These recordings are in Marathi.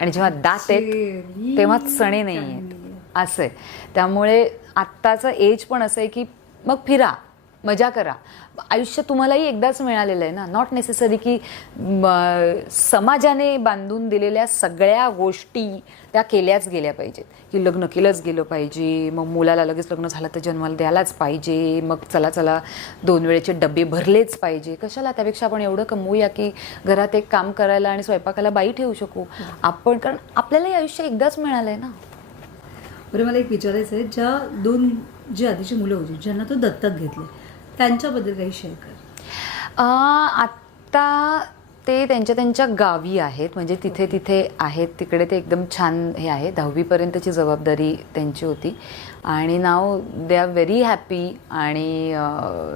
आणि जेव्हा दात आहेत तेव्हा चणे नाही आहेत, असं आहे. त्यामुळे आत्ताचं एज पण असं आहे की मग फिरा, मजा करा. आयुष्य तुम्हालाही एकदाच मिळालेलं आहे ना. नॉट नेसेसरी की समाजाने बांधून दिलेल्या सगळ्या गोष्टी त्या केल्याच गेल्या पाहिजेत, की लग्न केलंच गेलं पाहिजे, मग मुलाला लगेच लग्न झालं तर जन्माला द्यायलाच पाहिजे, मग चला चला 2 वेळेचे डबे भरलेच पाहिजे. कशाला? त्यापेक्षा आपण एवढं कमवूया की घरात एक काम करायला आणि स्वयंपाकाला बाई ठेवू शकू आपण, कारण आपल्यालाही आयुष्य एकदाच मिळालं आहे ना. बरं, मला एक विचारायचं आहे, ज्या 2 जी आधीची मुलं होती ज्यांना तो दत्तक घेतले त्यांच्याबद्दल काही शेअर कर. आत्ता ते त्यांच्या त्यांच्या गावी आहेत, म्हणजे तिथे आहेत. तिकडे ते एकदम छान हे आहे. 10वीपर्यंतची जबाबदारी त्यांची होती आणि नाव दे आर व्हेरी हॅपी. आणि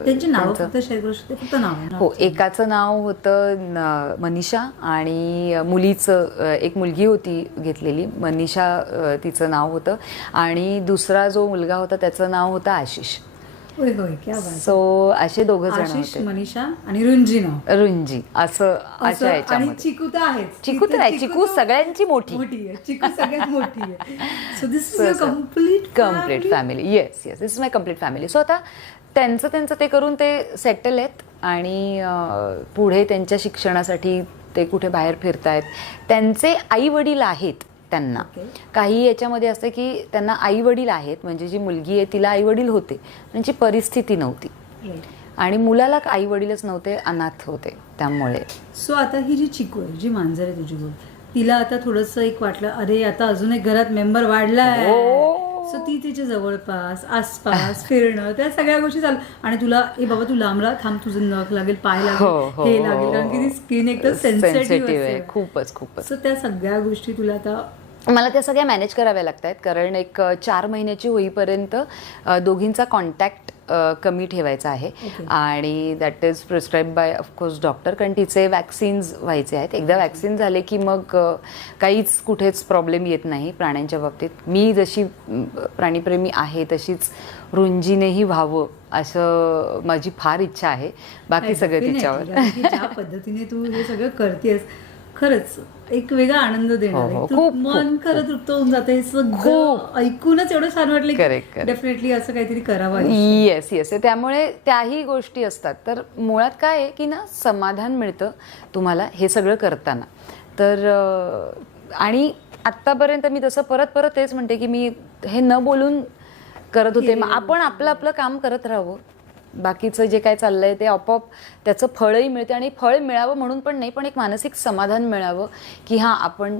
त्यांची नाव फक्त शेअर करू शकते, फक्त नाव? हो, एकाचं नाव होतं मनीषा आणि मुलीचं एक मुलगी होती घेतलेली, मनीषा तिचं नाव होतं. आणि दुसरा जो मुलगा होता त्याचं नाव होतं आशिष. होय होय, क्या बात. सो असे 2 जण आशिष, होते. मनीषा आणि रुंजी नाव. रुंजी असं अशा आणि याच्यामध्ये. चिकू तर आहेच. चिकू तर आहे. चिकू सगळ्यांची मोठी आहे. चिकू सगळ्यात मोठी आहे. So this is your complete family. Yes yes, this is my complete family. So आता त्यांचं ते करून ते सेटल आहेत आणि पुढे त्यांच्या शिक्षणासाठी ते कुठे बाहेर फिरतायत. त्यांचे आई वडील आहेत त्यांना. काही याच्यामध्ये असतं की त्यांना आई वडील आहेत, म्हणजे जी मुलगी आहे तिला आई वडील होते, त्यांची परिस्थिती नव्हती आणि मुलाला आई वडीलच नव्हते, अनाथ होते. त्यामुळे सो आता ही जी चिकू आहे, जी मांजर आहे तुझी बोल, तिला आता थोडंसं एक वाटलं, अरे आता अजून एक घरात मेंबर वाढलाय. सो ती तिच्या जवळपास आसपास फिरणं, त्या सगळ्या गोष्टी चालू. आणि तुला ए बाबा तू लांब राहा, थांब, तुझं नख लागेल, पाय लागेल, हे लागेल, कारण की ती स्किन एकदम सेन्सिटिव्ह आहे. खूपच. सो त्या सगळ्या गोष्टी तुला आता मला त्या सगळ्या मॅनेज कराव्या लागत आहेत, कारण एक 4 महिन्याची होईपर्यंत दोघींचा कॉन्टॅक्ट कमी ठेवायचा आहे. आणि that is prescribe by of course doctor, कारण तिचे वॅक्सिन्स व्हायचे आहेत. एकदा वॅक्सिन झाले की मग काहीच कुठेच प्रॉब्लेम येत नाही प्राण्यांच्या बाबतीत. मी जशी प्राणीप्रेमी आहे तशीच रुंजीनेही व्हावं असं माझी फार इच्छा आहे. बाकी सगळं तिच्यावर. ज्या पद्धतीने तू हे सगळं करतेस, खरंच एक वेगळा आनंद देणार आहे. मन खरं तृप्त होऊन जातं. हे सगळं ऐकूनच एवढं छान वाटलं. डेफिनेटली असं काहीतरी करावं. Yes yes. त्यामुळे त्याही गोष्टी असतात. तर मुळात काय आहे की ना, समाधान मिळतं तुम्हाला हे सगळं करताना. तर आणि आत्तापर्यंत मी तसं परत तेच म्हणते की मी हे न बोलून करत होते. मग आपण आपलं काम करत राहावं. बाकीचं जे काय चाललंय ते आपोआप त्याचं फळही मिळते. आणि फळ मिळावं म्हणून पण नाही, पण एक मानसिक समाधान मिळावं की हां, आपण